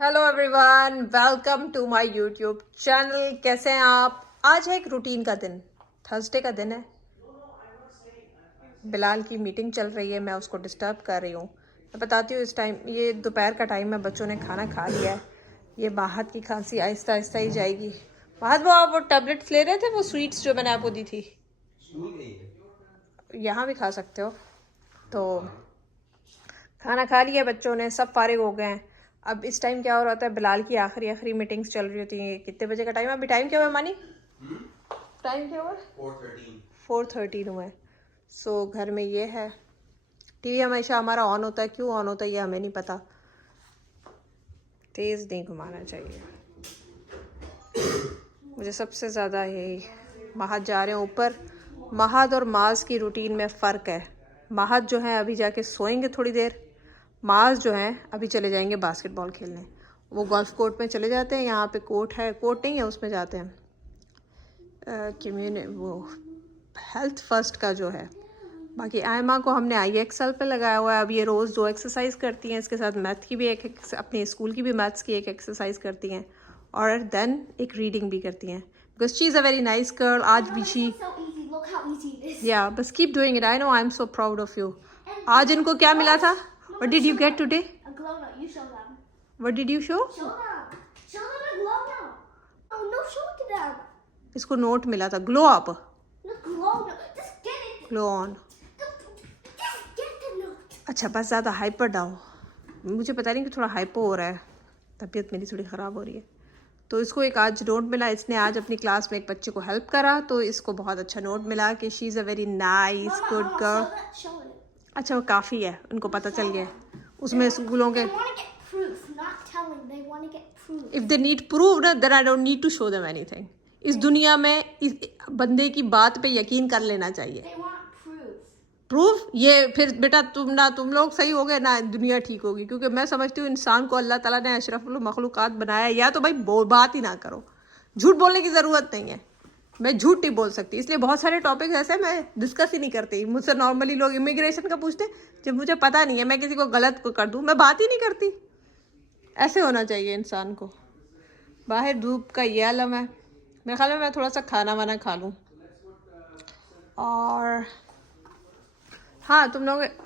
Hello everyone, welcome to my YouTube channel. कैसे हैं आप? आज है एक रूटीन का दिन, थर्सडे का दिन है। बिलाल की मीटिंग चल रही है, मैं उसको डिस्टर्ब कर रही हूँ। मैं बताती हूँ, इस टाइम ये दोपहर का टाइम है, बच्चों ने खाना खा लिया है। ये बाहर की खांसी आहिस्ता आहिस्ता ही जाएगी। बाहर वो आप वो टैबलेट्स ले रहे थे, वो स्वीट्स जो मैंने आपको दी थी, यहाँ भी खा सकते हो। तो खाना खा लिया बच्चों ने, सब फारिग हो गए हैं। अब इस टाइम क्या हो रहा है, बिलाल की आखिरी आखिरी मीटिंग्स चल रही होती हैं। कितने बजे का टाइम है अभी? टाइम क्या हुआ मानी? टाइम क्या हुआ? 4:13 हुआ है। सो घर में ये है, टीवी हमेशा हमारा ऑन होता है। क्यों ऑन होता है ये हमें नहीं पता। तेज़ नहीं घुमाना चाहिए। मुझे सबसे ज़्यादा यही, महद जा रहे हैं ऊपर। महद और माज की रूटीन में फ़र्क है। महद जो है अभी जाके सोएंगे थोड़ी देर, माज जो हैं अभी चले जाएंगे बास्केटबॉल खेलने। वो गोल्फ कोर्ट में चले जाते हैं, यहाँ पे कोर्ट है, कोर्ट नहीं है, उसमें जाते हैं। वो हेल्थ फर्स्ट का जो है। बाकी आयमा को हमने IXL पे लगाया हुआ है। अब ये रोज़ 2 एक्सरसाइज करती हैं, इसके साथ मैथ की भी अपने स्कूल की भी मैथ्स की एक एक्सरसाइज करती हैं, और देन एक रीडिंग भी करती हैं, because she is a very nice girl. आज भी शी या बस keep doing it. I know, I am so proud of you. आज इनको क्या मिला था? What did you get today? What did you show? इसको नोट मिला था, ग्लो अप, ग्लो ऑन। अच्छा बस ज़्यादा हाइपर डाउन, मुझे पता नहीं कि थोड़ा हाइपो हो रहा है, तबीयत मेरी थोड़ी ख़राब हो रही है। तो इसको एक आज नोट मिला, इसने आज अपनी क्लास में एक बच्चे को हेल्प करा, तो इसको बहुत अच्छा नोट मिला कि she is a very nice good girl. अच्छा वो काफ़ी है, उनको पता चल गया उसमें स्कूलों के। इफ़ दे नीड प्रूफ ना, then I don't need to show them anything. इस दुनिया में इस बंदे की बात पे यकीन कर लेना चाहिए। प्रूफ ये फिर बेटा तुम लोग सही हो गए ना, दुनिया ठीक होगी। क्योंकि मैं समझती हूँ इंसान को अल्लाह ताला ने अशरफुल मखलूक़ात बनाया, या तो भाई बात ही ना करो, झूठ बोलने की ज़रूरत नहीं है। मैं झूठ नहीं बोल सकती, इसलिए बहुत सारे टॉपिक ऐसे मैं डिस्कस ही नहीं करती। मुझसे नॉर्मली लोग इमिग्रेशन का पूछते, जब मुझे पता नहीं है, मैं किसी को गलत को कर दूँ, मैं बात ही नहीं करती। ऐसे होना चाहिए इंसान को। बाहर धूप का ये आलम है। मेरे ख्याल में मैं थोड़ा सा खाना वाना खा लूँ। और हाँ,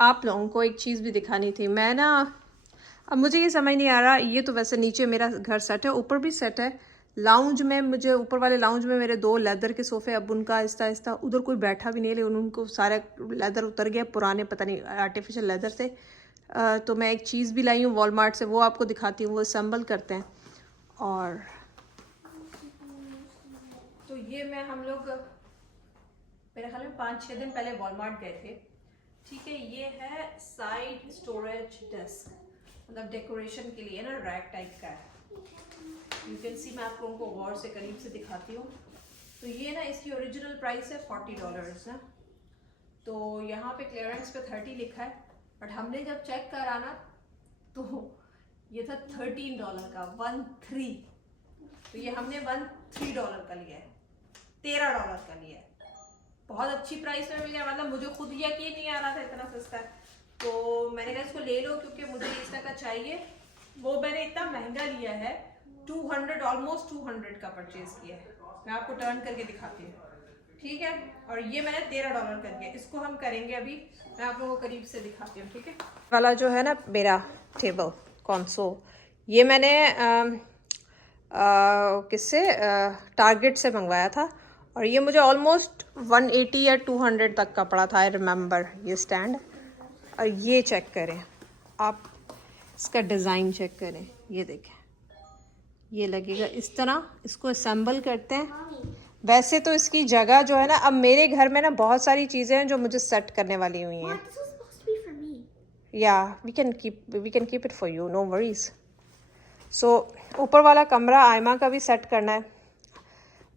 आप लोगों को एक चीज़ भी दिखानी थी। मैं ना, अब मुझे ये समझ नहीं आ रहा, ये तो वैसे नीचे मेरा घर सेट है, ऊपर भी सेट है। लाउंज में मुझे, ऊपर वाले लाउंज में मेरे 2 लेदर के सोफ़े, अब उनका आहिस्ता आहिस्ता, उधर कोई बैठा भी नहीं है, लेकिन उनको सारे लेदर उतर गया, पुराने पता नहीं आर्टिफिशियल लेदर से। तो मैं एक चीज़ भी लाई हूँ वॉलमार्ट से, वो आपको दिखाती हूँ, वो असेंबल करते हैं। और तो ये हम लोग मेरे ख्याल में 5-6 दिन पहले वॉलमार्ट गए थे। ठीक है, ये है साइड स्टोरेज डेस्क, मतलब डेकोरेशन के लिए ना, रैक टाइप का है। यू कैन सी, मैं आप लोगों को गौर से करीब से दिखाती हूँ। तो ये ना, इसकी ओरिजिनल प्राइस है $40 ना, तो यहाँ पे क्लियरेंस पे 30 लिखा है, बट हमने जब चेक करा ना, तो ये था $13 का, 13। तो ये हमने $13 का लिया है, $13 का लिया है। बहुत अच्छी प्राइस में मिल गया, मतलब मुझे खुद यकीन नहीं आ रहा था इतना सस्ता है। तो मैंने कहा इसको ले लो, क्योंकि मुझे इस तरह का चाहिए। वो मैंने इतना महंगा लिया है, 200, ऑलमोस्ट 200 का परचेज किया है। मैं आपको टर्न करके दिखाती हूँ, ठीक है। और ये मैंने $13 कर दिया। इसको हम करेंगे अभी, मैं आप लोगों को करीब से दिखाती हूँ, ठीक है। वाला जो है ना मेरा टेबल कंसोल, ये मैंने किससे, टारगेट से मंगवाया था, और ये मुझे ऑलमोस्ट 180 या 200 तक का पड़ा था, आई रिमेंबर। ये स्टैंड, और ये चेक करें आप, इसका डिज़ाइन चेक करें, ये देखें, ये लगेगा इस तरह। इसको असेंबल करते हैं। वैसे तो इसकी जगह जो है ना, अब मेरे घर में ना बहुत सारी चीज़ें हैं जो मुझे सेट करने वाली हुई हैं। या we can keep it for you, no worries. So ऊपर वाला कमरा आयमा का भी सेट करना है।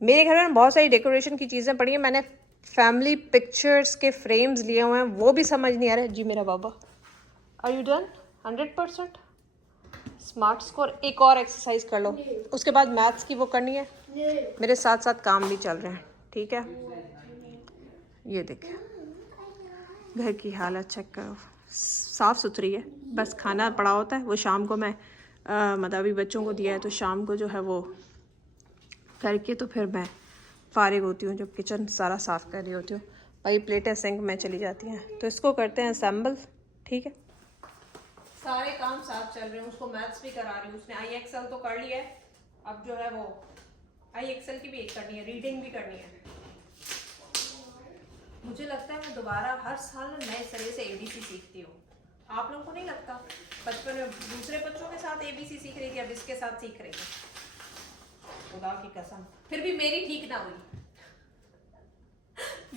मेरे घर में बहुत सारी डेकोरेशन की चीज़ें पड़ी हैं। मैंने फैमिली पिक्चर्स के फ्रेम्स लिए हुए हैं, वो भी समझ नहीं आ रहा है। जी मेरा बाबा, are you done? 100% smart score. एक और एक्सरसाइज कर लो, उसके बाद मैथ्स की वो करनी है। मेरे साथ साथ काम भी चल रहे हैं, ठीक है। ये देखिए, घर की हालत चेक करो, साफ़ सुथरी है। बस खाना पड़ा होता है, वो शाम को मैं मतलब अभी बच्चों को दिया है, तो शाम को जो है वो करके तो फिर मैं फारिग होती हूँ, जब किचन सारा साफ़ कर रही होती हूँ। भाई प्लेटें सिंक में चली जाती हैं, तो इसको करते हैं असेंबल। ठीक है, सारे काम साथ चल रहे हैं, उसको मैथ्स भी करा रही हूँ, उसने IXL तो कर लिया है, अब जो है वो IXL की भी एक करनी है, रीडिंग भी करनी है। मुझे लगता है मैं दोबारा हर साल नए सिरे से ABC सीखती हूँ। आप लोगों को नहीं लगता? बचपन में दूसरे बच्चों के साथ ABC सीख रही थी, अब इसके साथ सीख रही हूँ, खुदा की कसम। फिर भी मेरी ठीक ना हुई।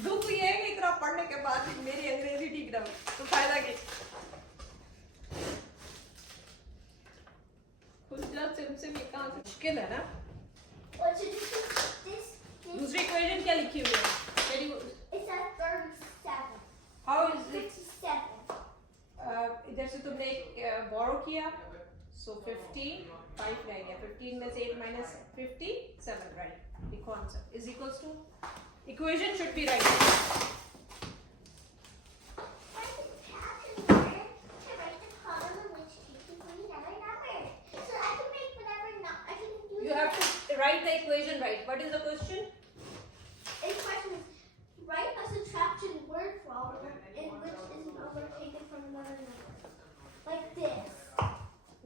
दुख ये है कि इतना पढ़ने के बाद भी मेरी अंग्रेजी ठीक ना हुई, तो फायदा क्या? मुश्किल है ना। दूसरी इक्वेशन क्या लिखी हुई है? How is it? इधर से तुमने एक बोरो किया, so 15, 5 रह गया, 15 में से 8 minus 57, right? लिखो answer is equals to, equation should be right. You have to write the equation right. What is the question? The question is, write a subtraction word problem in which is a number taken from another number. Like this.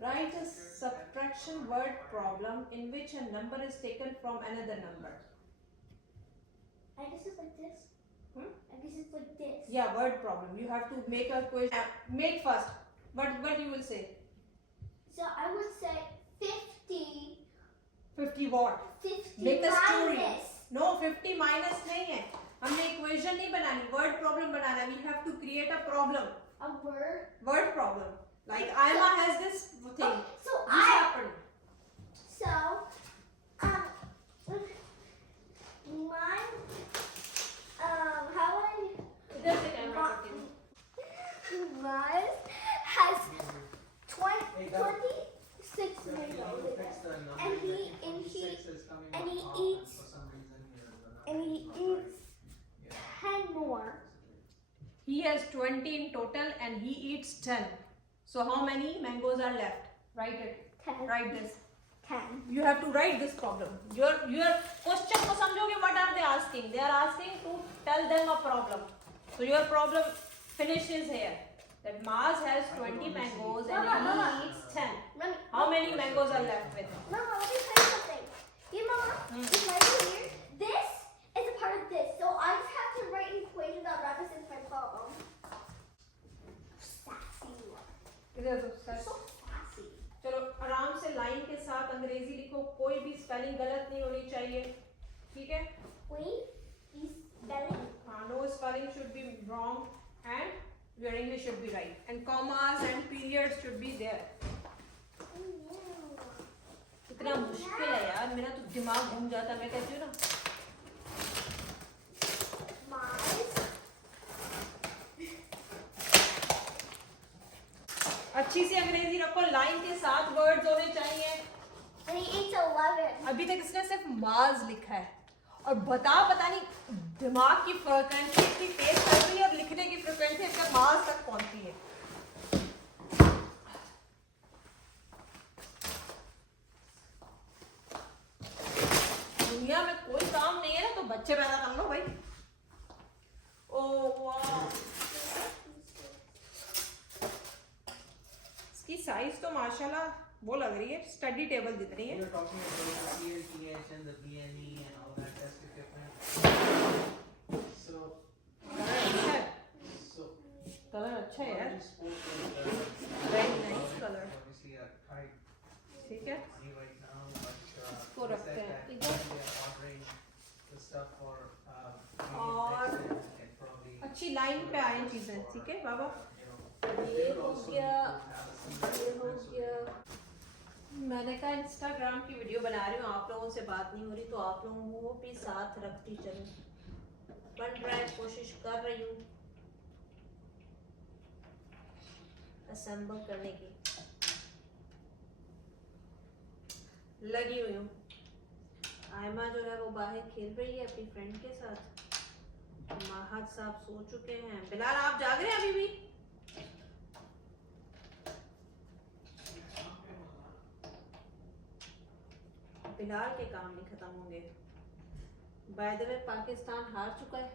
Write a subtraction word problem in which a number is taken from another number. I guess it's like this. I guess it's like this. Yeah, word problem. You have to make a question. Make first. What you will say? So I would say 50. 50 what? 50 Make a story. minus. No, 50 minus नहीं है. हमने equation नहीं बनानी, word problem banana. We have to create a problem. A word. Word problem. Like Aima has this thing. So This happened. So, mine. How would I? इधर से camera करती हूँ. Mine has 26 mangoes in it. And he eats 10 more. He has 20 in total and he eats 10. So how many mangoes are left? Write it. 10. Write this. 10. You have to write this problem. Your question को समझोगे, what are they asking? They are asking to tell them a problem. So your problem finishes here. That Mars has 20 mangoes and he eats 10. Mommy, How many mangoes are left with? Mama, let me tell you something. You Mama, it's right here. This is a part of this. So I just have to write an equation that represents my problem. Sassy you are. इधर दो You're sir. so sassy. चलो आराम से line के साथ अंग्रेजी लिखो, कोई भी स्पेलिंग गलत नहीं होनी चाहिए, ठीक है? Wait, you spelling? No spelling should be wrong and your English should be right, and commas and periods should be there. इतना मुश्किल है यार, मेरा तो दिमाग घूम जाता है, मैं कहती हूँ ना. अच्छी सी अंग्रेजी रखो, लाइन के साथ वर्ड्स होने चाहिए. And he eats 11. अभी तक इसने सिर्फ माज लिखा है, और पता नहीं दिमाग की फ्रीक्वेंसी इतनी तेज चल रही है और लिखने की फ्रीक्वेंसी इसका माज तक पहुंचती है. दुनिया में कोई काम नहीं है ना, तो बच्चे पैदा कर लो भाई. ओ वाह, इसकी साइज तो माशाल्लाह वो लग रही है, स्टडी टेबल दिख रही है. कलर अच्छा है यार, वेरी नाइस कलर. ठीक है, इसको रखते हैं इधर. और अच्छी लाइन पे आए चीजें, ठीक है बाबा. ये हो गया, ये हो गया. मैंने कहा इंस्टाग्राम की वीडियो बना रही हूँ, आप लोगों से बात नहीं हो रही, तो आप लोगों को भी साथ रखती चलूँ. बन रहा है, कोशिश कर रही हूँ असेंबल करने की, लगी हुई हूँ. आयमा जो है वो बाहर खेल रही है अपनी फ्रेंड के साथ. माहद साहब सो चुके हैं. बिलाल आप जाग रहे हैं अभी भी? बिलाल के काम नहीं खत्म होंगे। बाय द वे पाकिस्तान हार चुका है।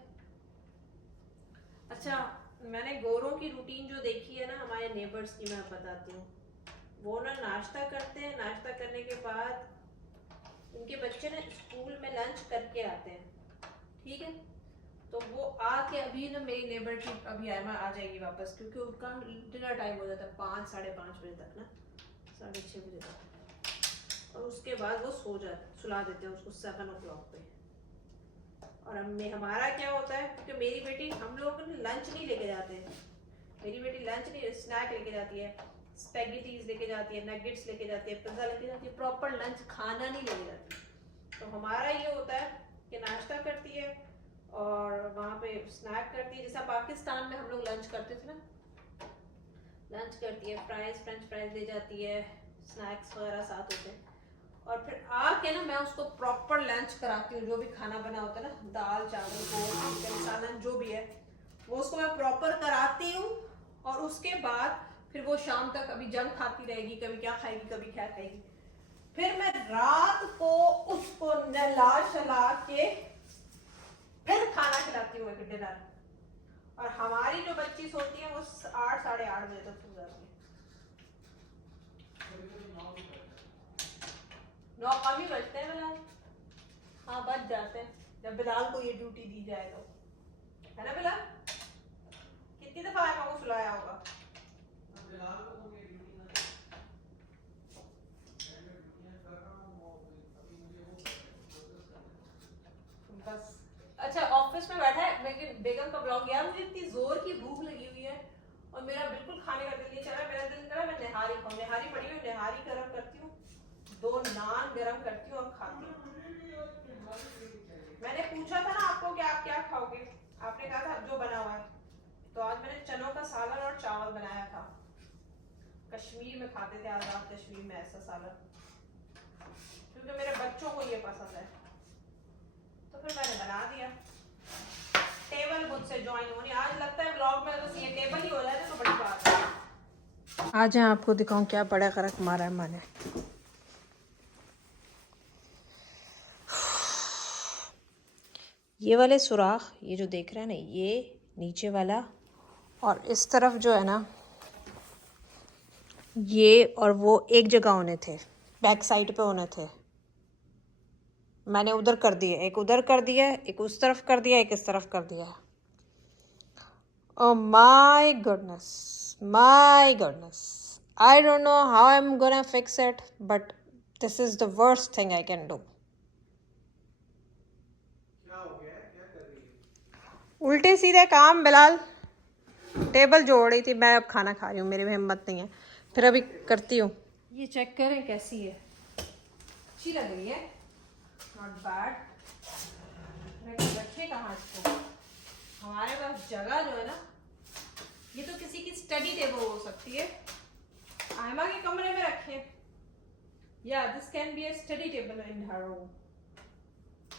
अच्छा, मैंने गोरों की रूटीन जो देखी है ना हमारे नेबर्स की, मैं बताती हूँ। वो ना नाश्ता करते हैं, नाश्ता करने के बाद उनके बच्चे ना स्कूल में लंच करके आते हैं, ठीक है। तो वो आके अभी ना मेरी नेबर की अभी आयमा आ जाएगी वापस, क्योंकि उनका डिनर टाइम हो जाता है 5 साढ़े 5 बजे तक ना, 6:30 बजे तक। और उसके बाद वो सुला देते हैं उसको 7 o'clock पे। और हमारा क्या होता है, क्योंकि मेरी बेटी, हम लोग लंच नहीं लेके जाते, मेरी बेटी लंच नहीं, स्नैक लेके जाती है, स्पेगेटीज लेके जाती है, नगेट्स लेके जाती है, पिज्जा लेके जाती है, प्रॉपर लंच खाना नहीं लेके जाती। तो हमारा ये होता है कि नाश्ता करती है और वहाँ पे स्नैक करती है, जैसा पाकिस्तान में हम लोग लंच करते थे ना, लंच करती है, फ्रेंच फ्राइज ले जाती है, स्नैक्स वगैरह साथ होते हैं। और फिर आके ना मैं उसको प्रॉपर लंच कराती हूँ, जो भी खाना बना होता है ना, दाल चावल चिकन सालन जो भी है, वो उसको मैं प्रॉपर कराती हूँ। और उसके बाद फिर वो शाम तक अभी जंक खाती रहेगी, कभी क्या खाएगी कभी क्या खाएगी। फिर मैं रात को उसको नहला शला के फिर खाना खिलाती हूँ, एक डिनर। और हमारी जो बच्ची सोती है वो 8 साढ़े 8 बजे तक सो जाती है। 9 कम ही बजते हैं बिलाल, हाँ बज जाते हैं, जब बिलाल को ये ड्यूटी दी जाए तो, है ना बिलाल? कितनी दफा आयमा को सुलाया होगा? बस अच्छा, ऑफिस में बैठा है लेकिन बेगम का ब्लॉग। यार मुझे इतनी जोर की भूख लगी हुई है और मेरा बिल्कुल खाने का दिल नहीं चल रहा। मेरा दिल कर रहा है मैं निहारी खाऊं, निहारी पड़ी हुई, निहारी गरम करती हूँ, 2 नान गरम करती हूँ और खाती हूँ। मैंने पूछा था ना आपको कि आप क्या खाओगे, आपने कहा था जो बना हुआ है, तो आज मैंने चनों का सालन और चावल बनाया था। कश्मीर में खाते थे आजाद कश्मीर में ऐसा सालन, क्योंकि मेरे बच्चों को ये पसंद है, तो फिर मैंने बना दिया। टेबल मुझसे ज्वाइन होनी, आज लगता है ब्लॉग में बस ये टेबल ही हो जाए तो बड़ी बात है। आज मैं आपको दिखाऊं क्या बड़ा खरक मारा है मैंने। ये वाले सुराख, ये जो देख रहे हैं ना, ये नीचे वाला, और इस तरफ जो है ना, ये और वो एक जगह होने थे, बैक साइड पे होने थे। मैंने उधर कर दिए, एक उधर कर दिया, एक उस तरफ कर दिया, एक इस तरफ कर दिया। Oh my goodness, my goodness. I don't know how I'm gonna fix it, but this is the worst thing I can do. क्या हो गया? क्या कर रही है? उल्टे सीधे काम बिलाल। टेबल जोड़ रही थी, मैं अब खाना खा रही हूँ, मेरी में हिम्मत नहीं है, फिर अभी करती हूँ। ये चेक करें कैसी है, अच्छी लग रही है, नॉट बैड। रखे कहाँ इसको, हमारे पास जगह जो है ना, ये तो किसी की स्टडी टेबल हो सकती है, आयमा के कमरे में रखें, या this can be a study table in her room,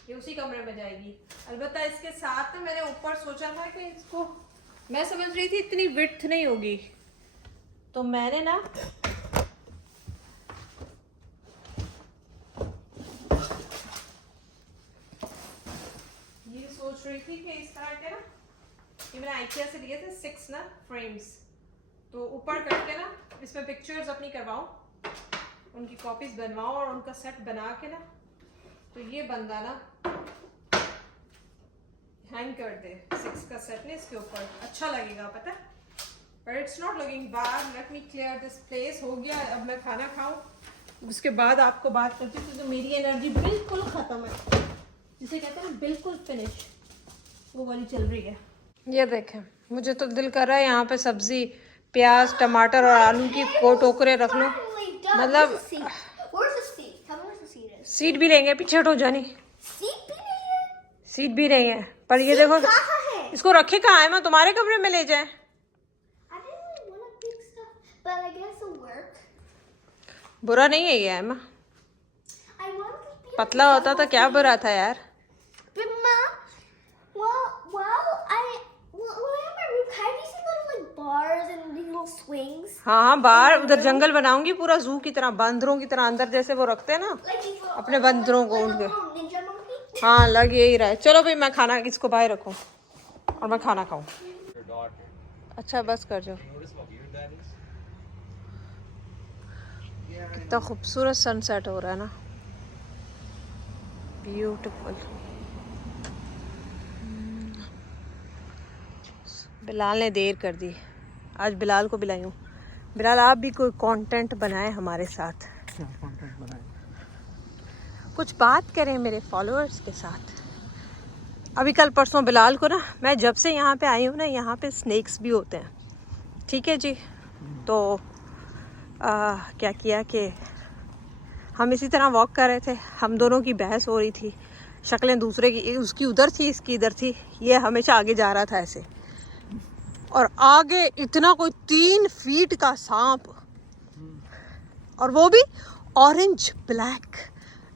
ये उसी कमरे में जाएगी। अलबत्ता इसके साथ ना मैंने ऊपर सोचा था कि इसको, मैं समझ रही थी इतनी विड्थ नहीं होगी, तो मैंने ना ये सोच रही थी कि इस तरह के ना, ये मैंने आइकिया से लिए थे 6 ना फ्रेम्स, तो ऊपर करके ना इसमें पिक्चर्स अपनी करवाऊं, उनकी कॉपीज बनवाऊं और उनका सेट बना के ना, तो ये बंदा ना हैंग कर दे 6 का सेट ने इसके ऊपर, अच्छा लगेगा पता है। But it's not looking bad, let me clear this place. हो गया, अब मैं खाना खाऊं, उसके बाद आपको बात करती हूँ, क्योंकि मेरी एनर्जी बिल्कुल ख़त्म है, जिसे कहते हैं बिल्कुल फिनिश, वो वाली चल रही है। ये देखें, मुझे तो दिल कर रहा है यहाँ पे सब्जी, प्याज, टमाटर और आलू की टोकरे रख लूं, मतलब सीट भी लेंगे, पीछे हटो जानी, सीट भी नहीं है, पर ये देखो इसको रखे कहाँ है, मैं तुम्हारे कमरे में ले जाए। बुरा नहीं है ये एमा, पतला होता तो क्या बुरा था यार। bars and these little swings. हाँ हाँ, बाहर उधर जंगल बनाऊंगी पूरा जू की तरह, बंदरों की तरह अंदर जैसे वो रखते हैं ना Like these little, अपने बंदरों को like a उनके। little ninja monkey. हाँ लग यही रहा है। चलो भाई मैं खाना इसको बाहर रखूँ और मैं खाना खाऊं। अच्छा बस कर जाओ। कितना खूबसूरत सनसेट हो रहा है ना, ब्यूटीफुल। बिलाल ने देर कर दी, आज बिलाल को बुलाई हूँ। बिलाल आप भी कोई कंटेंट बनाए हमारे साथ, कंटेंट बनाए, कुछ बात करें मेरे फॉलोअर्स के साथ। अभी कल परसों बिलाल को ना, मैं जब से यहाँ पे आई हूँ ना, यहाँ पे स्नेक्स भी होते हैं, ठीक है जी। तो क्या किया कि हम इसी तरह वॉक कर रहे थे, हम दोनों की बहस हो रही थी, शक्लें दूसरे की, उसकी उधर थी इसकी इधर थी, ये हमेशा आगे जा रहा था ऐसे, और आगे इतना कोई 3 फीट का सांप, और वो भी ऑरेंज ब्लैक,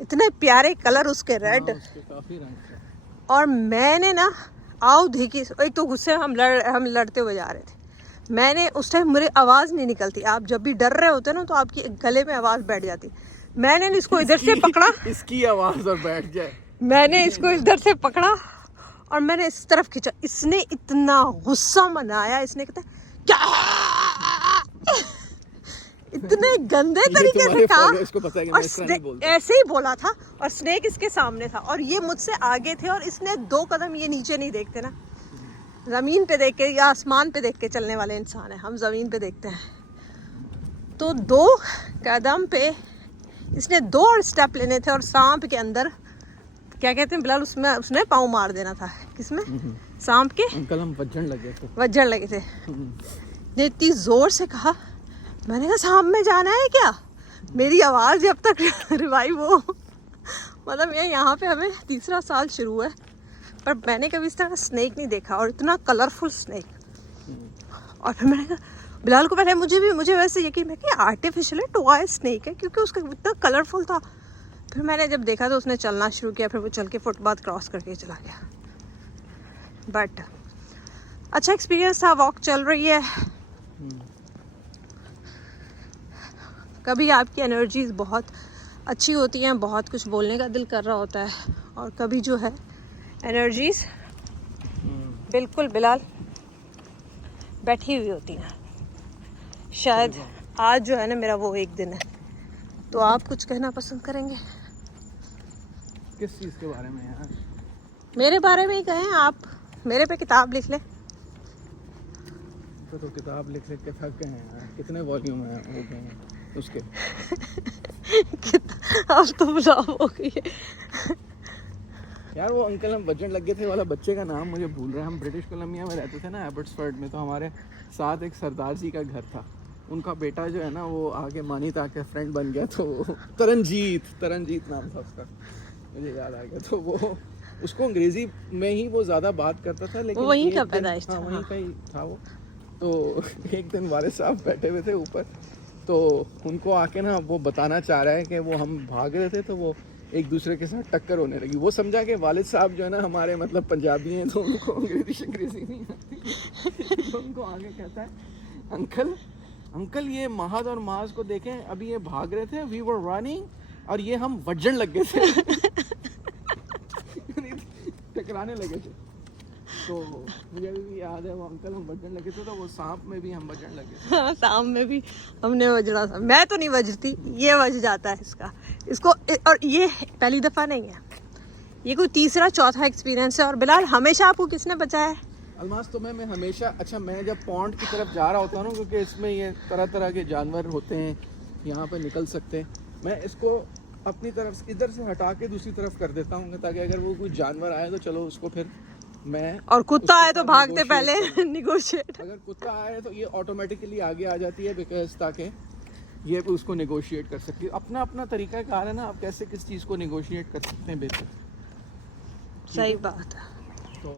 इतने प्यारे कलर उसके रेड। काफी रंग थे। और मैंने ना आओ देखी, एक तो गुस्से में हम लड़ते हुए जा रहे थे। मैंने उस टाइम मेरी आवाज़ नहीं निकलती, आप जब भी डर रहे होते ना तो आपकी गले में आवाज़ बैठ जाती। मैंने इसको इधर से पकड़ा, इसकी आवाज़ और बैठ जाए, मैंने इसको इधर से पकड़ा और मैंने इस तरफ खींचा। इसने इतना गुस्सा मनाया, इसने कहता क्या इतने गंदे तरीके से कहा, और ऐसे ही बोला था, और स्नेक इसके सामने था और ये मुझसे आगे थे, और इसने 2 कदम, ये नीचे नहीं देखते ना, ज़मीन पे देख के या आसमान पे देख के चलने वाले इंसान है, हम ज़मीन पे देखते हैं। तो 2 कदम पे इसने 2 और स्टेप लेने थे, और सांप के अंदर क्या कहते हैं बिलाल, उसमें उसने पाँव मार देना था। किसमें? सांप के। अंकल हम वज्जन लगे थे। ने इतनी जोर से कहा, मैंने कहा सांप में जाना है क्या? मेरी आवाज़ जब तक रिवाइव हो, मतलब ये यहाँ पे हमें 3रा साल शुरू है, पर मैंने कभी इस तरह स्नेक नहीं देखा, और इतना कलरफुल स्नेक। और फिर मैंने कहा बिलाल को, पहले मुझे वैसे यकीन है कि आर्टिफिशियल है, टॉय स्नेक है, क्योंकि उसका इतना कलरफुल था। फिर मैंने जब देखा तो उसने चलना शुरू किया, फिर वो चल के फुटपाथ क्रॉस करके चला गया। बट अच्छा एक्सपीरियंस था, वॉक चल रही है। कभी आपकी एनर्जीज बहुत अच्छी होती हैं, बहुत कुछ बोलने का दिल कर रहा होता है, और कभी जो है एनर्जीज बिल्कुल बिलाल बैठी हुई होती हैं। शायद आज जो है ना मेरा वो एक दिन है। तो आप कुछ कहना पसंद करेंगे? किस चीज़ के बारे में यार? मेरे बारे में ही कहें आप, मेरे पे किताब लिख ले। तो किताब लिख के थक गए हैं यार, कितने वॉल्यूम है हो गए हैं उसके। अब तो बुलाओ हो गई है यार। वो अंकल हम वज्जन लगे थे वाला बच्चे का नाम मुझे भूल रहा है। हम ब्रिटिश कोलंबिया में रहते थे ना, एबर्ट्सफोर्ड में, तो हमारे साथ एक सरदार जी का घर था। उनका बेटा जो है ना वो आगे मानीता के फ्रेंड बन गया, तो तरनजीत नाम था उसका, मुझे याद आ गया। तो वो उसको अंग्रेजी में ही वो ज़्यादा बात करता था, लेकिन वहीं का पैदाइश था। वहीं का ही था वो। तो एक दिन वालिद साहब बैठे हुए थे ऊपर, तो उनको आके ना वो बताना चाह रहा है कि वो हम भाग रहे थे, तो वो एक दूसरे के साथ टक्कर होने लगी। वो समझा कि वालिद साहब जो है ना हमारे मतलब पंजाबी हैं, तो उनको अंग्रेजी नहीं आती। तो उनको आगे कहता है, अंकल ये महद और माज को देखें, अभी ये भाग रहे थे, वी वर रनिंग, और ये हम वज्जन लग गए थे। टकराने लगे थे। तो मुझे भी याद है वो अंकल हम वज्जन लगे थे, तो वो सांप में भी हम वज्जन लगे थे। हाँ, सांप में भी हमने वजना था। मैं तो नहीं वजती, ये वज जाता है इसको। और ये पहली दफ़ा नहीं है, ये कोई 3रा-4था एक्सपीरियंस है। और बिलाल हमेशा आपको किसने बचाया है? अलमास, तो मैं हमेशा, अच्छा मैं जब पॉन्ड की तरफ जा रहा होता हूँ ना, क्योंकि इसमें ये तरह तरह के जानवर होते हैं, यहाँ पे निकल सकते हैं, मैं इसको अपनी तरफ इधर से हटा के दूसरी तरफ कर देता हूँ, ताकि अगर वो कोई जानवर आए तो चलो उसको फिर मैं, और कुत्ता आए तो भागते पहले निगोशिएट। अगर कुत्ता आए तो ये ऑटोमेटिकली आगे आ जाती है, बिकॉज ताकि ये भी उसको नेगोशिएट कर सकती है। अपना अपना तरीका कार है ना, आप कैसे किस चीज़ को नेगोशिएट कर सकते हैं बेहतर। सही बात है।